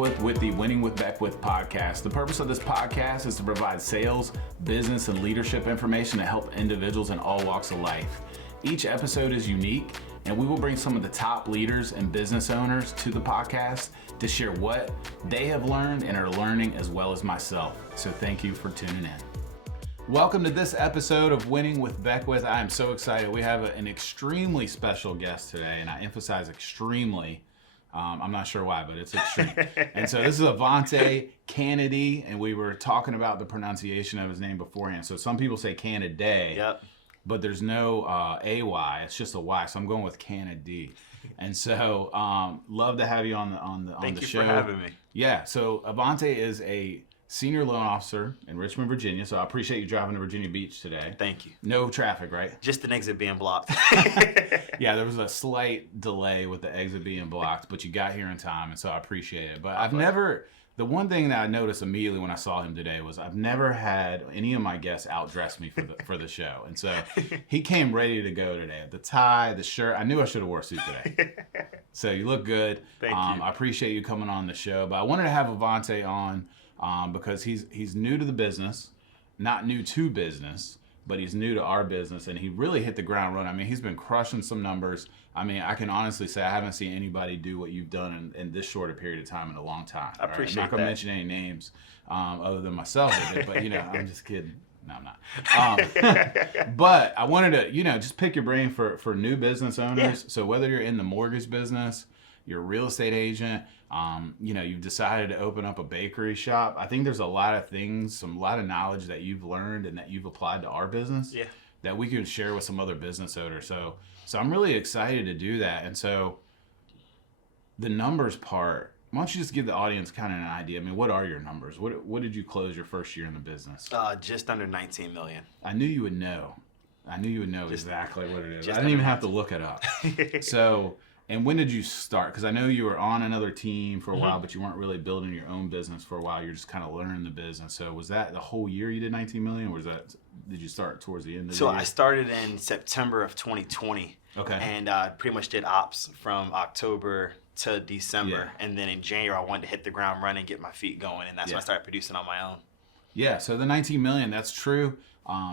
Beckwith with the Winning with Beckwith podcast. The purpose of this podcast is to provide sales, business, and leadership information to help individuals in all walks of life. Each episode is unique, and we will bring some of the top leaders and business owners to the podcast to share what they have learned and are learning, as well as myself. So thank you for tuning in. Welcome to this episode of Winning with Beckwith. I am so excited. We have an extremely special guest today, and I emphasize extremely. I'm not sure why, but it's extreme. And so this is Avonta Canady, and we were talking about the pronunciation of his name beforehand. So some people say Canady, Yep. but there's no AY. It's just a Y. So I'm going with Canady. And so love to have you on the show. Thank you for having me. Yeah. So Avonta is a senior loan officer in Richmond, Virginia. So I appreciate you driving to Virginia Beach today. Thank you. No traffic, right? Just an exit being blocked. Yeah, there was a slight delay with the exit being blocked, but you got here in time, and so I appreciate it. But the one thing that I noticed immediately when I saw him today was I've never had any of my guests outdress me for the show. And so he came ready to go today. The tie, the shirt, I knew I should have wore a suit today. So you look good. Thank you. I appreciate you coming on the show. But I wanted to have Avonta on because he's new to the business, not new to business, but he's new to our business, and he really hit the ground running. I mean, he's been crushing some numbers. I mean, I can honestly say I haven't seen anybody do what you've done in this short a period of time in a long time. I appreciate that. I'm not going to mention any names other than myself, but, I'm just kidding. No, I'm not. But I wanted to, just pick your brain for new business owners. Yeah. So whether you're in the mortgage business, you're a real estate agent, you've decided to open up a bakery shop. I think there's a lot of things, a lot of knowledge that you've learned and that you've applied to our business that we can share with some other business owners. So I'm really excited to do that. And so the numbers part, why don't you just give the audience kind of an idea? I mean, what are your numbers? What did you close your first year in the business? Just under 19 million. I knew you would know. Exactly what it is. I just didn't even under have to look it up. So, and when did you start? Because I know you were on another team for a while, but you weren't really building your own business for a while. You're just kind of learning the business. So was that the whole year you did 19 million, or did you start towards the end of the year? So I started in September of 2020. Okay. And pretty much did ops from October to December. And then in January, I wanted to hit the ground running, get my feet going. And that's when I started producing on my own. Yeah. So the 19 million, that's true.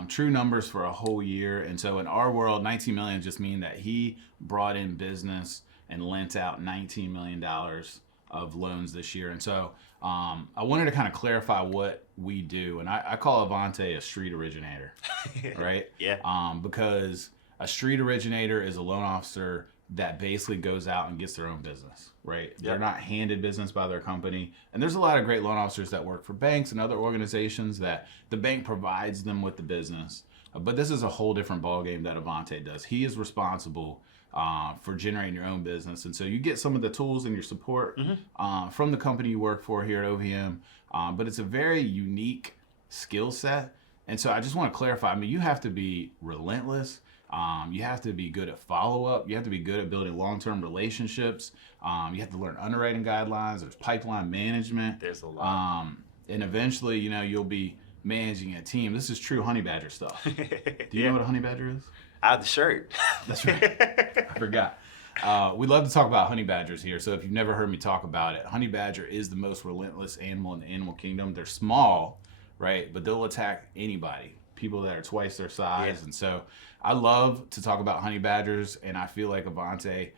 True numbers for a whole year. And so in our world, 19 million just mean that he brought in business and lent out $19 million of loans this year. And so I wanted to kind of clarify what we do. And I call Avonta a street originator, right? Yeah. Because a street originator is a loan officer that basically goes out and gets their own business, right? Yep. They're not handed business by their company. And there's a lot of great loan officers that work for banks and other organizations that the bank provides them with the business. But this is a whole different ballgame that Avonta does. He is responsible for generating your own business. And so you get some of the tools and your support from the company you work for here at OVM. But it's a very unique skill set. And so I just want to clarify, I mean, you have to be relentless. You have to be good at follow-up. You have to be good at building long-term relationships. You have to learn underwriting guidelines. There's pipeline management. There's a lot. And eventually, you'll be managing a team. This is true honey badger stuff. Do you know what a honey badger is? I have the shirt. That's right. I forgot. We love to talk about honey badgers here. So if you've never heard me talk about it, honey badger is the most relentless animal in the animal kingdom. They're small, right? But they'll attack anybody. People that are twice their size. And so I love to talk about honey badgers, and I feel like Avonta,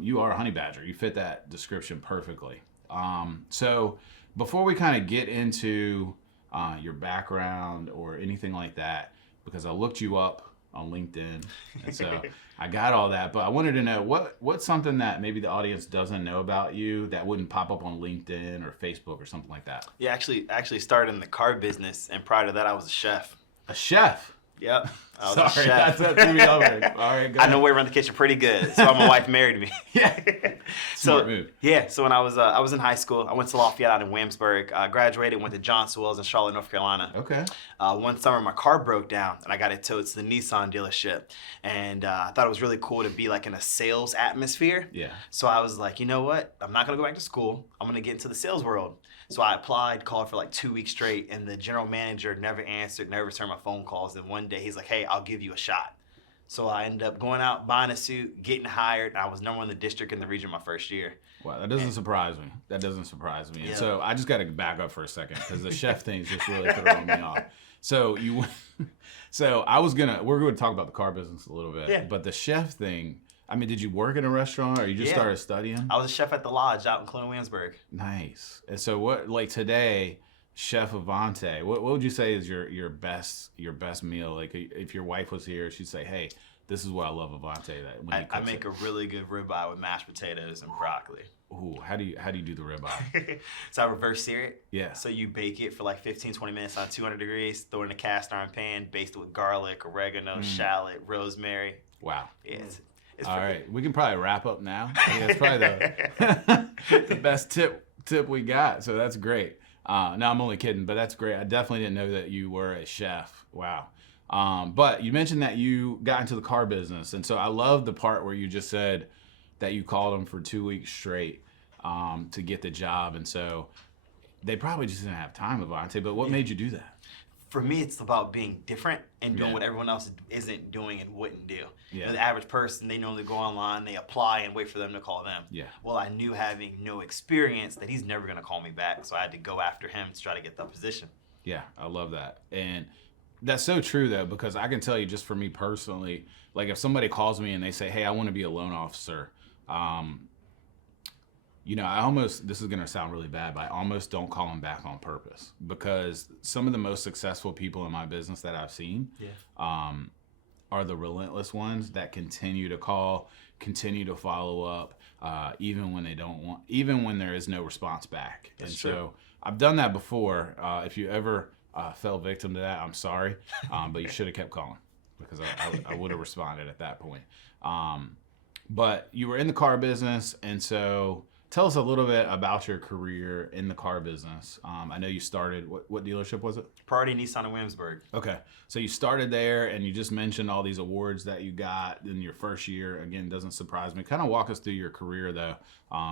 you are a honey badger. You fit that description perfectly. So before we kind of get into your background or anything like that, because I looked you up on LinkedIn, and so I got all that, but I wanted to know what's something that maybe the audience doesn't know about you that wouldn't pop up on LinkedIn or Facebook or something like that. Yeah, actually started in the car business, and prior to that, I was a chef. A chef? Yep. I was a Sorry, chef. that threw me over. All right, go I ahead. know way around the kitchen pretty good, so my wife married me. Yeah. Smart move. Yeah, so when I was in high school, I went to Lafayette out in Williamsburg. I graduated, went to Johnson Wells in Charlotte, North Carolina. Okay. One summer, my car broke down, and I got it towed to the Nissan dealership. And I thought it was really cool to be like in a sales atmosphere. Yeah. So I was like, you know what? I'm not going to go back to school. I'm going to get into the sales world. So I applied, called for like 2 weeks straight, and the general manager never answered, never returned my phone calls. And one day he's like, hey, I'll give you a shot. So I ended up going out, buying a suit, getting hired. I was number one in the district in the region my first year. Wow, that doesn't surprise me. That doesn't surprise me. Yeah. So I just got to back up for a second because the chef thing is just really throwing me off. So we're going to talk about the car business a little bit. Yeah. But the chef thing, I mean, did you work in a restaurant or you just started studying? I was a chef at the Lodge out in Colonial Williamsburg. Nice. And so what, like today, Chef Avonta, what would you say is your best meal? Like if your wife was here, she'd say, hey, this is what I love Avonta. That when I make a really good ribeye with mashed potatoes and broccoli. Ooh, how do you do the ribeye? So I reverse sear it. Yeah. So you bake it for like 15-20 minutes on 200 degrees, throw it in a cast iron pan, baste it with garlic, oregano, shallot, rosemary. Wow. Yeah, it's all pretty right, we can probably wrap up now. I think that's probably the best tip we got. So that's great. No, I'm only kidding, but that's great. I definitely didn't know that you were a chef. Wow. But you mentioned that you got into the car business, and so I love the part where you just said that you called them for 2 weeks straight to get the job, and so they probably just didn't have time, Avonta. But what made you do that? For me, it's about being different and doing what everyone else isn't doing and wouldn't do. Yeah. You know, the average person, they normally go online, they apply and wait for them to call them. Yeah. Well, I knew having no experience that he's never going to call me back, so I had to go after him to try to get that position. Yeah, I love that. And that's so true, though, because I can tell you just for me personally, like if somebody calls me and they say, hey, I want to be a loan officer, this is going to sound really bad, but I almost don't call them back on purpose because some of the most successful people in my business that I've seen are the relentless ones that continue to call, continue to follow up, even when there is no response back. That's and true. So I've done that before. If you ever fell victim to that, I'm sorry, but you should have kept calling because I would have responded at that point. But you were in the car business, and so tell us a little bit about your career in the car business. I know you started, what dealership was it? Priority Nissan in Williamsburg. Okay. So you started there and you just mentioned all these awards that you got in your first year. Again, doesn't surprise me. Kind of walk us through your career though,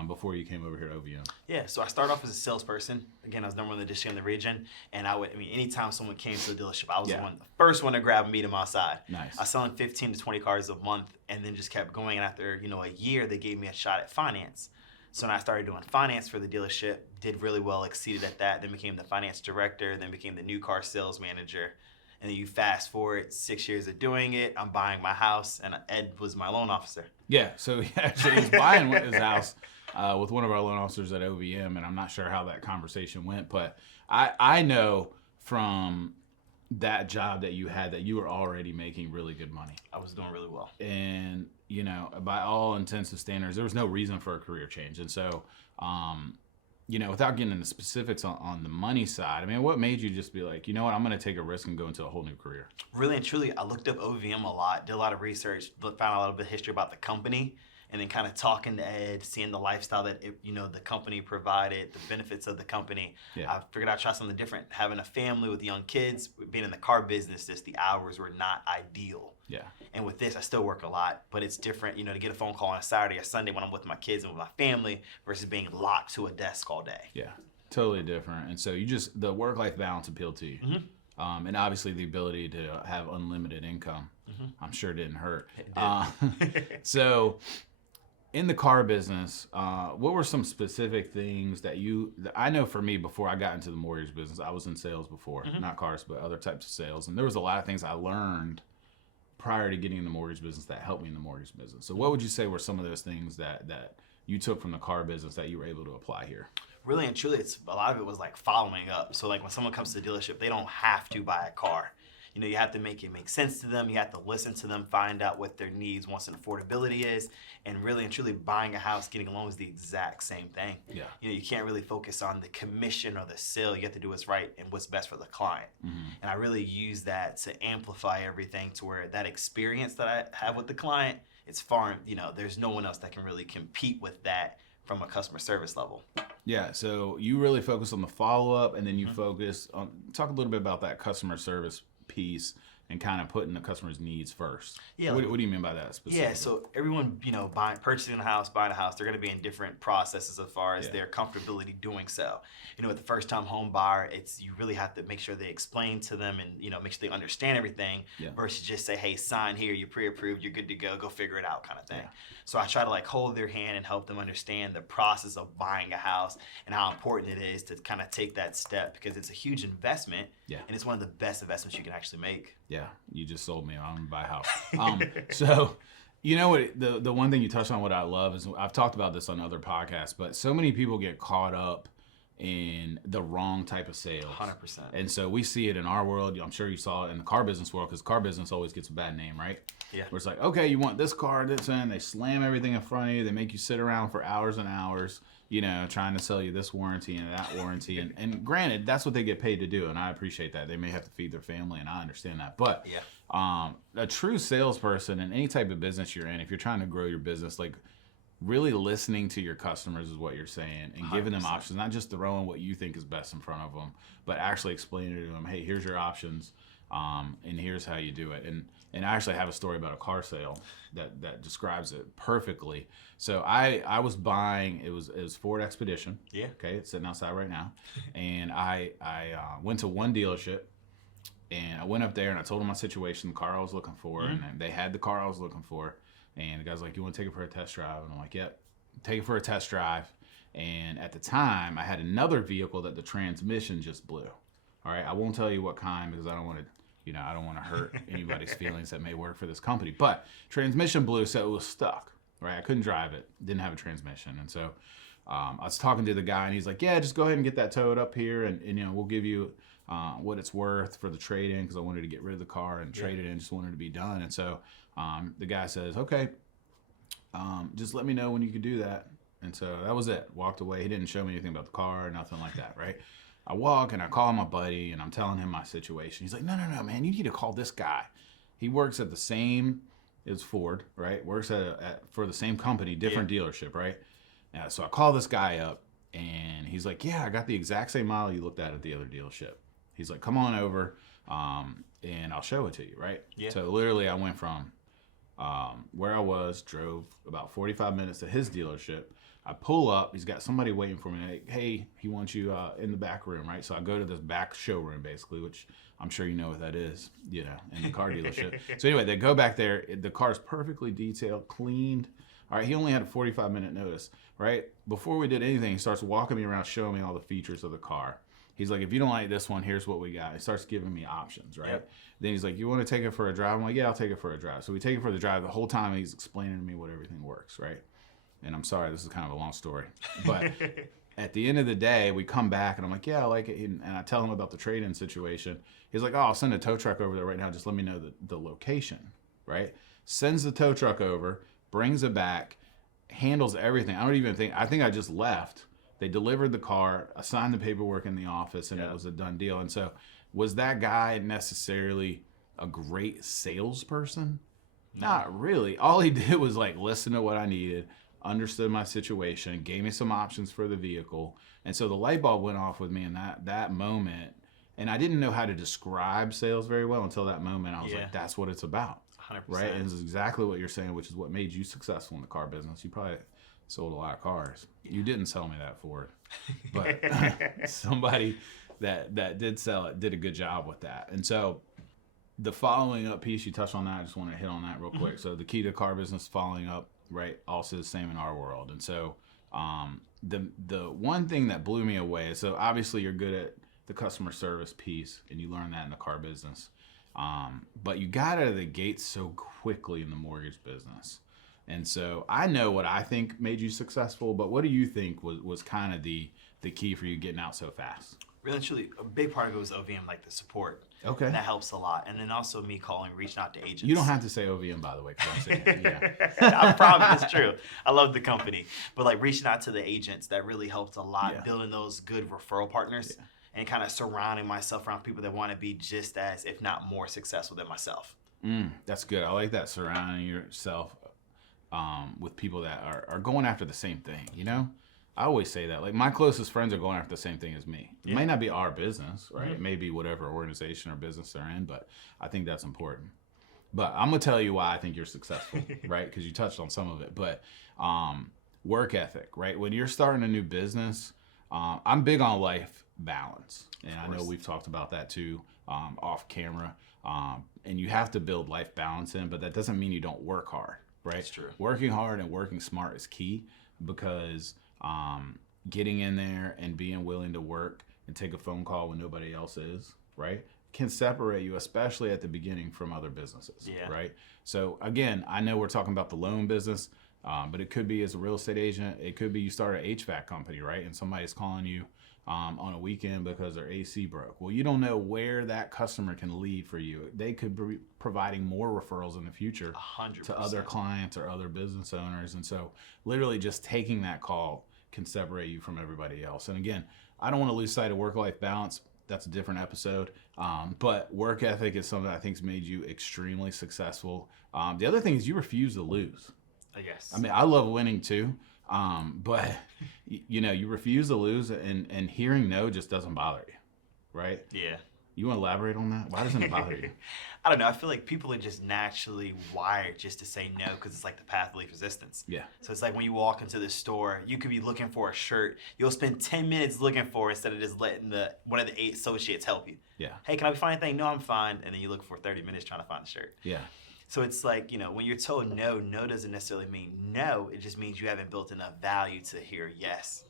before you came over here to OVM. Yeah, so I started off as a salesperson. Again, I was number one in the district in the region. And anytime someone came to the dealership, I was the first one to grab and meet them outside. Nice. I was selling 15 to 20 cars a month and then just kept going. And after, a year, they gave me a shot at finance. So then I started doing finance for the dealership, did really well, exceeded at that, then became the finance director, then became the new car sales manager. And then you fast forward 6 years of doing it, I'm buying my house, and Ed was my loan officer. Yeah, so he was buying his house with one of our loan officers at OVM, and I'm not sure how that conversation went, but I know from that job that you had that you were already making really good money. I was doing really well. And, by all intents and standards, there was no reason for a career change. And so, without getting into specifics on the money side, what made you just be like, you know what, I'm going to take a risk and go into a whole new career? Really and truly, I looked up OVM a lot, did a lot of research, found out a little bit of history about the company, and then kind of talking to Ed, seeing the lifestyle that the company provided, the benefits of the company. Yeah. I figured I'd try something different. Having a family with young kids, being in the car business, just the hours were not ideal. Yeah. And with this, I still work a lot, but it's different, to get a phone call on a Saturday or Sunday when I'm with my kids and with my family versus being locked to a desk all day. Yeah, totally different. And so the work-life balance appealed to you. Mm-hmm. And obviously the ability to have unlimited income, I'm sure didn't hurt. It did. So in the car business, what were some specific things that I know for me, before I got into the mortgage business, I was in sales before, not cars, but other types of sales. And there was a lot of things I learned prior to getting in the mortgage business that helped me in the mortgage business. So what would you say were some of those things that you took from the car business that you were able to apply here? Really and truly, a lot of it was like following up. So like when someone comes to the dealership, they don't have to buy a car. You have to make it make sense to them. You have to listen to them, find out what their needs, wants, and affordability is. And really and truly, buying a house, getting a loan is the exact same thing. Yeah. You can't really focus on the commission or the sale. You have to do what's right and what's best for the client. Mm-hmm. And I really use that to amplify everything to where that experience that I have with the client, it's far, there's no one else that can really compete with that from a customer service level. Yeah, so you really focus on the follow-up, and then you focus on, talk a little bit about that customer service piece and kind of putting the customer's needs first. Yeah. What do you mean by that specifically? Yeah, so everyone, purchasing a house, buying a house, they're going to be in different processes as far as their comfortability doing so. With the first-time home buyer, you really have to make sure they explain to them and, make sure they understand everything versus just say, hey, sign here, you're pre-approved, you're good to go figure it out kind of thing. Yeah. So I try to hold their hand and help them understand the process of buying a house and how important it is to kind of take that step because it's a huge investment and it's one of the best investments you can actually make. Yeah, you just sold me. I'm going to buy a house. So, what the one thing you touched on, what I love is I've talked about this on other podcasts, but so many people get caught up in the wrong type of sales. 100%. And so we see it in our world. I'm sure you saw it in the car business world because car business always gets a bad name, right? Yeah. Where it's like, okay, you want this car, this, and they slam everything in front of you. They make you sit around for hours and hours, trying to sell you this warranty and that warranty. And granted, that's what they get paid to do. And I appreciate that. They may have to feed their family, and I understand that. But a true salesperson in any type of business you're in, if you're trying to grow your business, really listening to your customers is what you're saying and giving them options, not just throwing what you think is best in front of them, but actually explaining to them, hey, here's your options, and here's how you do it. And I actually have a story about a car sale that describes it perfectly. So I was buying, it was Ford Expedition. Yeah. Okay, it's sitting outside right now. And I went to one dealership, and I went up there and I told them my situation, the car I was looking for, and they had the car I was looking for. And the guy's like, you want to take it for a test drive? And I'm like, yep, take it for a test drive. And at the time, I had another vehicle that the transmission just blew. All right, I won't tell you what kind because I don't want to, I don't want to hurt anybody's feelings that may work for this company. But transmission blew, so it was stuck. Right, I couldn't drive it, didn't have a transmission. And so I was talking to the guy, and he's like, yeah, just go ahead and get that towed up here, and we'll give you what it's worth for the trade-in because I wanted to get rid of the car and trade it in, just wanted to be done. And so the guy says, okay, just let me know when you can do that. And so that was it. Walked away. He didn't show me anything about the car or nothing like that, right? I walk and I call my buddy and I'm telling him my situation. He's like, no, man, you need to call this guy. He works at the same, it's Ford, right? Works for the same company, different dealership, right? So I call this guy up and he's like, yeah, I got the exact same model you looked at the other dealership. He's like, come on over and I'll show it to you, right? Yeah. So literally I went from where I was, drove about 45 minutes to his dealership. I pull up, he's got somebody waiting for me. Like, hey, he wants you in the back room, right? So I go to this back showroom, basically, which I'm sure you know what that is, in the car dealership. So anyway, they go back there. The car's perfectly detailed, cleaned. All right, he only had a 45-minute notice, right? Before we did anything, he starts walking me around, showing me all the features of the car. He's like, if you don't like this one, here's what we got. He starts giving me options, right? Yep. Then he's like, you want to take it for a drive? I'm like, yeah, I'll take it for a drive. So we take it for the drive. The whole time he's explaining to me what everything works, right? And I'm sorry, this is kind of a long story. But at the end of the day, we come back and I'm like, yeah, I like it. And I tell him about the trade-in situation. He's like, oh, I'll send a tow truck over there right now. Just let me know the location, right? Sends the tow truck over, brings it back, handles everything. I think I just left. They delivered the car, assigned the paperwork in the office, and it was a done deal. And so was that guy necessarily a great salesperson? No. Not really. All he did was listen to what I needed, understood my situation, gave me some options for the vehicle. And so the light bulb went off with me in that moment. And I didn't know how to describe sales very well until that moment. I was like, that's what it's about. 100%. Right? And it's exactly what you're saying, which is what made you successful in the car business. You probably sold a lot of cars. You didn't sell me that Ford. But somebody that did sell it did a good job with that. And so the following up piece, you touched on that. I just want to hit on that real quick. So the key to car business, following up, right, also the same in our world. And so the one thing that blew me away, so obviously you're good at the customer service piece, and you learn that in the car business. But you got out of the gate so quickly in the mortgage business. And so I know what I think made you successful, but what do you think was kind of the key for you getting out so fast? Really and truly, a big part of it was OVM, the support. Okay. And that helps a lot. And then also me reaching out to agents. You don't have to say OVM, by the way, because I'm saying it. I promise, it's true. I love the company. But reaching out to the agents, that really helped a lot, building those good referral partners and kind of surrounding myself around people that want to be just as, if not more successful than myself. That's good. I like that, surrounding yourself with people that are going after the same thing, I always say that. Like, my closest friends are going after the same thing as me. It may not be our business, right? It may be whatever organization or business they're in, but I think that's important. But I'm going to tell you why I think you're successful, right? Because you touched on some of it. But work ethic, right? When you're starting a new business, I'm big on life balance. And I know we've talked about that too off camera. And you have to build life balance in, but that doesn't mean you don't work hard, right? That's true. Working hard and working smart is key, because getting in there and being willing to work and take a phone call when nobody else is, right, can separate you, especially at the beginning, from other businesses, right? So again, I know we're talking about the loan business, but it could be as a real estate agent. It could be you start an HVAC company, right, and somebody's calling you on a weekend because their AC broke. Well, you don't know where that customer can lead for you. They could be providing more referrals in the future 100%. to other clients or other business owners. And so literally just taking that call can separate you from everybody else. And again, I don't want to lose sight of work-life balance. That's a different episode. But work ethic is something I think has made you extremely successful. The other thing is you refuse to lose. Yes. I mean, I love winning too. But you refuse to lose, and hearing no just doesn't bother you, right? Yeah. You want to elaborate on that? Why doesn't it bother you? I don't know. I feel like people are just naturally wired just to say no, because it's like the path of least resistance. Yeah. So it's like when you walk into the store, you could be looking for a shirt. You'll spend 10 minutes looking for it instead of just letting one of the 8 associates help you. Yeah. Hey, can I find anything? No, I'm fine. And then you look for 30 minutes trying to find the shirt. Yeah. So it's like, when you're told no, no doesn't necessarily mean no. It just means you haven't built enough value to hear yes.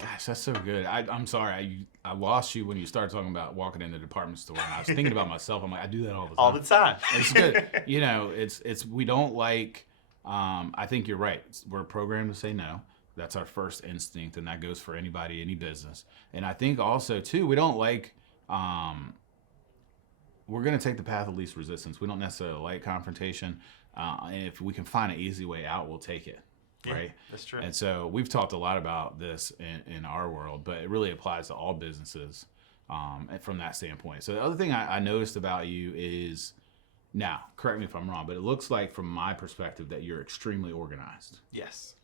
Gosh, that's so good. I'm sorry. I lost you when you started talking about walking in the department store. And I was thinking about myself. I'm like, I do that all the time. All the time. It's good. It's we don't like, I think you're right. We're programmed to say no. That's our first instinct, and that goes for anybody, any business. And I think also, too, we don't like, we're going to take the path of least resistance. We don't necessarily like confrontation. And if we can find an easy way out, we'll take it. Right? That's true. And so we've talked a lot about this in our world, but it really applies to all businesses from that standpoint. So the other thing I noticed about you is, now, correct me if I'm wrong, but it looks like from my perspective that you're extremely organized. Yes.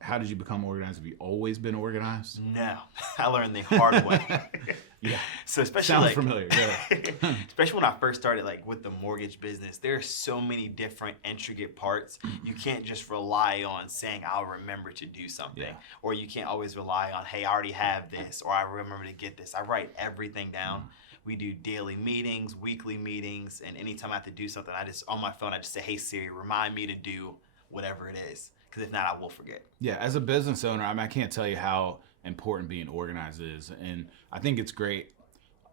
How did you become organized? Have you always been organized? No. I learned the hard way. Yeah. So especially Sounds familiar. Yeah. Especially when I first started with the mortgage business, there are so many different intricate parts. You can't just rely on saying I'll remember to do something. Yeah. Or you can't always rely on, hey, I already have this, or I remember to get this. I write everything down. We do daily meetings, weekly meetings, and anytime I have to do something, on my phone I just say, hey Siri, remind me to do whatever it is. Because if not, I will forget. Yeah, as a business owner, I can't tell you how important being organized is. And I think it's great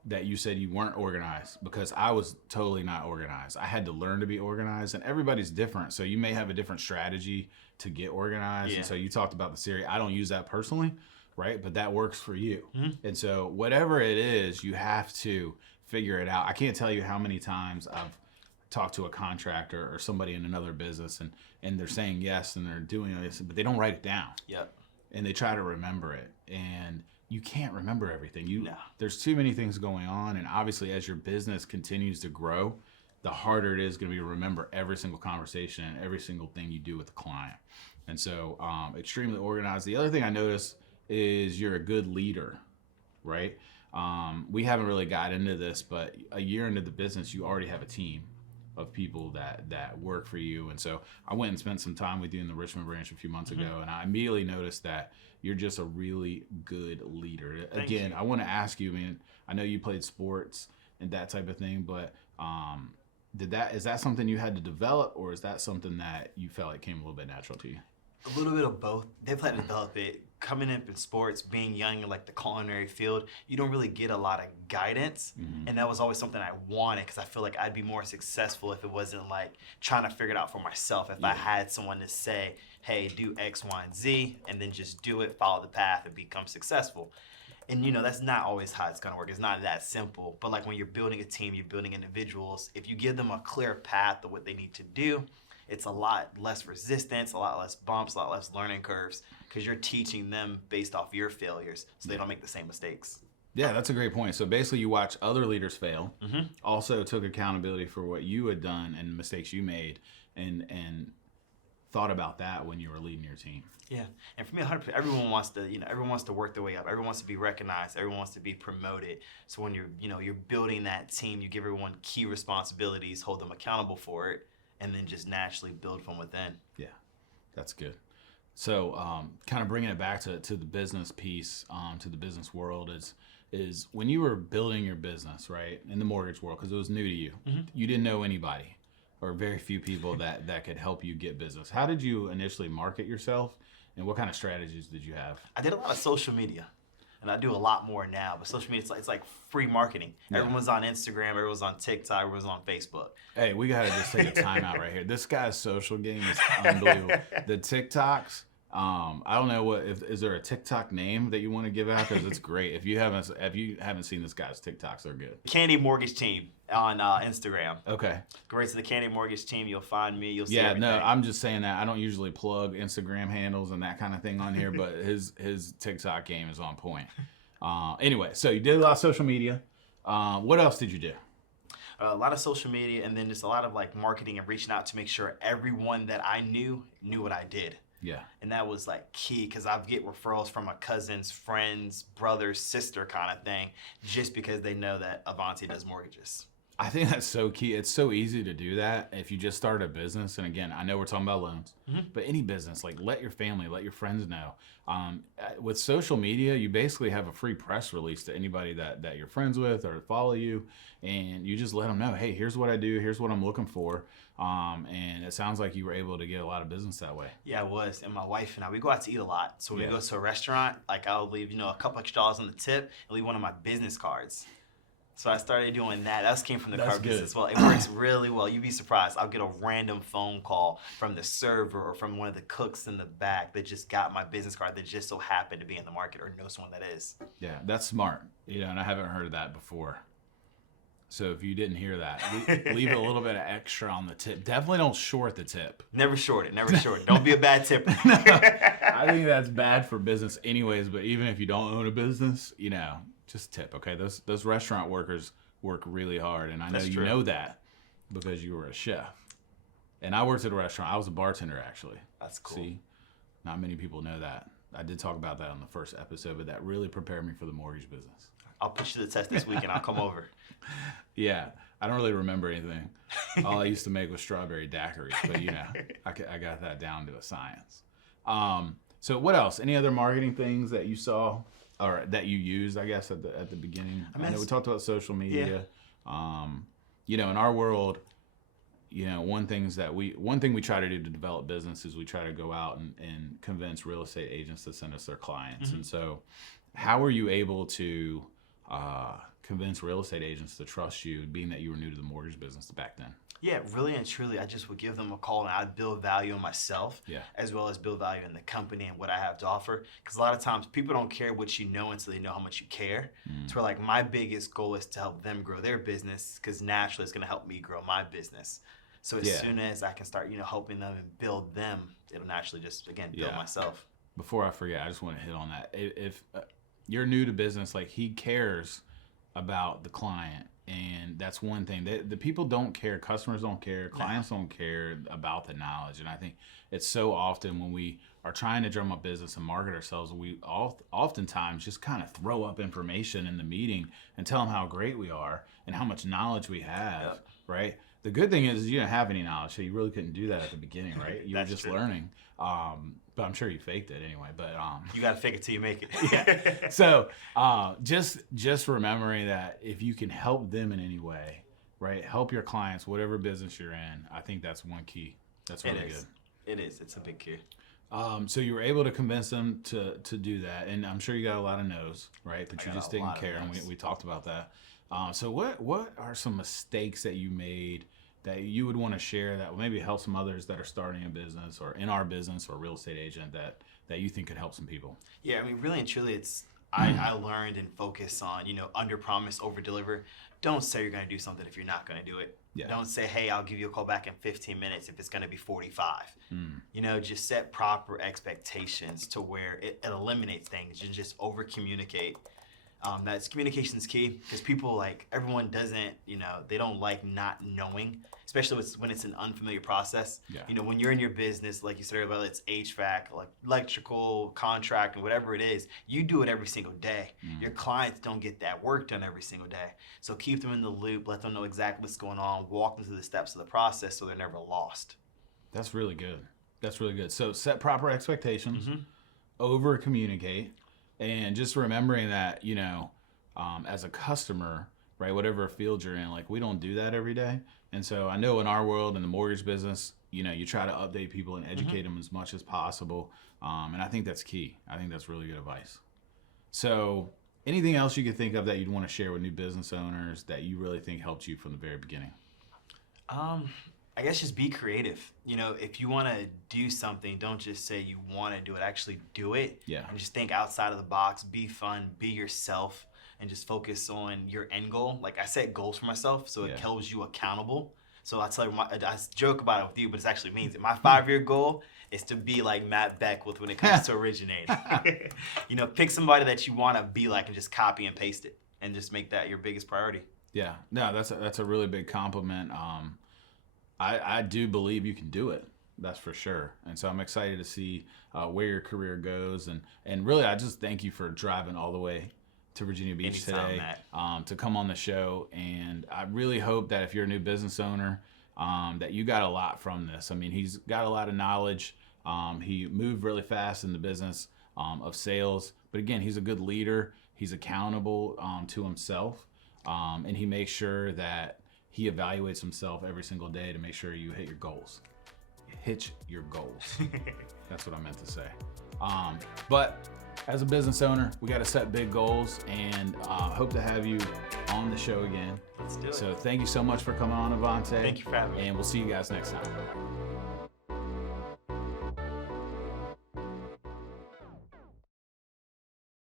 that you said you weren't organized, because I was totally not organized. I had to learn to be organized, and everybody's different. So you may have a different strategy to get organized. Yeah. And so you talked about the Siri. I don't use that personally, right? But that works for you. Mm-hmm. And so whatever it is, you have to figure it out. I can't tell you how many times I've talked to a contractor or somebody in another business, and they're saying yes and they're doing this, but they don't write it down. Yep. And they try to remember it, and you can't remember everything. No. There's too many things going on, and obviously as your business continues to grow, the harder it is going to be to remember every single conversation and every single thing you do with the client. And so extremely organized. The other thing I noticed is you're a good leader, right? We haven't really got into this, but a year into the business, you already have a team of people that work for you. And so I went and spent some time with you in the Richmond branch a few months ago, and I immediately noticed that you're just a really good leader. Thank Again, you. I want to ask you, I know you played sports and that type of thing, but is that something you had to develop, or is that something that you felt like came a little bit natural to you? A little bit of both. They've had to develop it. Coming up in sports, being young in the culinary field, you don't really get a lot of guidance. Mm-hmm. And that was always something I wanted, because I feel like I'd be more successful if it wasn't trying to figure it out for myself. If I had someone to say, hey, do X, Y, and Z, and then just do it, follow the path, and become successful. And that's not always how it's gonna work. It's not that simple. But when you're building a team, you're building individuals, if you give them a clear path of what they need to do, it's a lot less resistance, a lot less bumps, a lot less learning curves, because you're teaching them based off your failures so they don't make the same mistakes. Yeah, that's a great point. So basically you watch other leaders fail, also took accountability for what you had done and mistakes you made, and thought about that when you were leading your team? Yeah, and for me, 100%, everyone wants to, everyone wants to work their way up. Everyone wants to be recognized. Everyone wants to be promoted. So when you're building that team, you give everyone key responsibilities, hold them accountable for it, and then just naturally build from within. Yeah, that's good. So kind of bringing it back to the business piece, to the business world, is when you were building your business, right, in the mortgage world, because it was new to you, you didn't know anybody or very few people that could help you get business. How did you initially market yourself, and what kind of strategies did you have? I did a lot of social media, and I do a lot more now. But social media, it's like free marketing. Yeah. Everyone's on Instagram, everyone's on TikTok, everyone's on Facebook. Hey, we gotta just take a time out right here. This guy's social game is unbelievable. The TikToks. I don't know is there a TikTok name that you want to give out, because it's great. If you haven't seen this guy's TikToks, they're good. Canady Mortgage Team on Instagram. Okay. Go right to the Canady Mortgage Team. You'll find me. You'll see everything. No, I'm just saying that I don't usually plug Instagram handles and that kind of thing on here, but his TikTok game is on point. Anyway, so you did a lot of social media. What else did you do? A lot of social media, and then just a lot of like marketing and reaching out to make sure everyone that I knew what I did. Yeah. And that was like key, because I get referrals from my cousins, friends, brothers, sister kind of thing, just because they know that Avonta does mortgages. I think that's so key. It's so easy to do that if you just start a business. And again, I know we're talking about loans, but any business, like let your family, let your friends know. With social media, you basically have a free press release to anybody that you're friends with or follow you, and you just let them know, hey, here's what I do, here's what I'm looking for. And it sounds like you were able to get a lot of business that way. Yeah, I was. And my wife and I, we go out to eat a lot. So when we go to a restaurant, like I'll leave, a couple extra dollars on the tip and leave one of my business cards. So I started doing that. That came from the car business as well. It works really well. You'd be surprised. I'll get a random phone call from the server or from one of the cooks in the back that just got my business card that just so happened to be in the market or know someone that is. Yeah, that's smart. And I haven't heard of that before. So if you didn't hear that, leave a little bit of extra on the tip. Definitely don't short the tip. Never short it. Never short it. Don't be a bad tipper. No, I think that's bad for business anyways, but even if you don't own a business, just tip, okay? Those restaurant workers work really hard, and I know you know that because you were a chef. And I worked at a restaurant. I was a bartender, actually. That's cool. See, not many people know that. I did talk about that on the first episode, but that really prepared me for the mortgage business. I'll put you to the test this week, and I'll come over. Yeah, I don't really remember anything. All I used to make was strawberry daiquiris, but I got that down to a science. So what else? Any other marketing things that you saw or that you used, I guess, at the beginning? I know we talked about social media. Yeah. In our world, one thing we try to do to develop business is we try to go out and convince real estate agents to send us their clients. And so how were you able to convince real estate agents to trust you, being that you were new to the mortgage business back then? Yeah, really and truly, I just would give them a call and I'd build value in myself, as well as build value in the company and what I have to offer. Because a lot of times people don't care what you know until they know how much you care. It's where like my biggest goal is to help them grow their business, because naturally it's going to help me grow my business. So as soon as I can start, helping them and build them, it'll naturally just, again, build myself. Before I forget, I just want to hit on that. If you're new to business, like he cares about the client. And that's one thing. The people don't care. Customers don't care. Clients don't care about the knowledge. And I think it's so often when we are trying to drum up business and market ourselves, we oftentimes just kind of throw up information in the meeting and tell them how great we are and how much knowledge we have, right? The good thing is you didn't have any knowledge, so you really couldn't do that at the beginning, right? You were just learning. But I'm sure you faked it anyway. But you got to fake it till you make it. Yeah. So just remembering that if you can help them in any way, right? Help your clients, whatever business you're in. I think that's one key. That's really good. It is. It's a big key. So you were able to convince them to do that, and I'm sure you got a lot of no's, right? But you just didn't care, and we talked about that. So what are some mistakes that you made that you would want to share that will maybe help some others that are starting a business or in our business or real estate agent that you think could help some people? Yeah, I mean, really and truly, I learned and focus on, under promise, over deliver. Don't say you're going to do something if you're not going to do it. Yeah. Don't say, hey, I'll give you a call back in 15 minutes if it's going to be 45. Just set proper expectations to where it eliminates things. You just over communicate. That's communication is key, because people, like, everyone doesn't, they don't like not knowing, especially when it's an unfamiliar process. Yeah. When you're in your business, like you said earlier, whether it's HVAC, like electrical, contract, and whatever it is, you do it every single day. Your clients don't get that work done every single day. So keep them in the loop, let them know exactly what's going on, walk them through the steps of the process so they're never lost. That's really good. So set proper expectations, over communicate, and just remembering that, as a customer, right, whatever field you're in, like, we don't do that every day. And so I know in our world, in the mortgage business, you try to update people and educate them as much as possible. And I think that's key. I think that's really good advice. So anything else you could think of that you'd want to share with new business owners that you really think helped you from the very beginning? I guess just be creative. If you want to do something, don't just say you want to do it, actually do it. Yeah. And just think outside of the box, be fun, be yourself, and just focus on your end goal. Like, I set goals for myself, so it holds you accountable. So I tell you, I joke about it with you, but it actually means it. My 5-year goal is to be like Matt Beckwith when it comes to originating. Pick somebody that you want to be like and just copy and paste it, and just make that your biggest priority. Yeah. No, that's a really big compliment. I do believe you can do it. That's for sure. And so I'm excited to see where your career goes. And really, I just thank you for driving all the way to Virginia Beach today to come on the show. And I really hope that if you're a new business owner, that you got a lot from this. I mean, he's got a lot of knowledge. He moved really fast in the business of sales. But again, he's a good leader. He's accountable to himself. And he makes sure that he evaluates himself every single day to make sure you hit your goals. Hit your goals. That's what I meant to say. But as a business owner, we got to set big goals, and hope to have you on the show again. Let's do it. So thank you so much for coming on, Avonta. Thank you for having me. And we'll see you guys next time.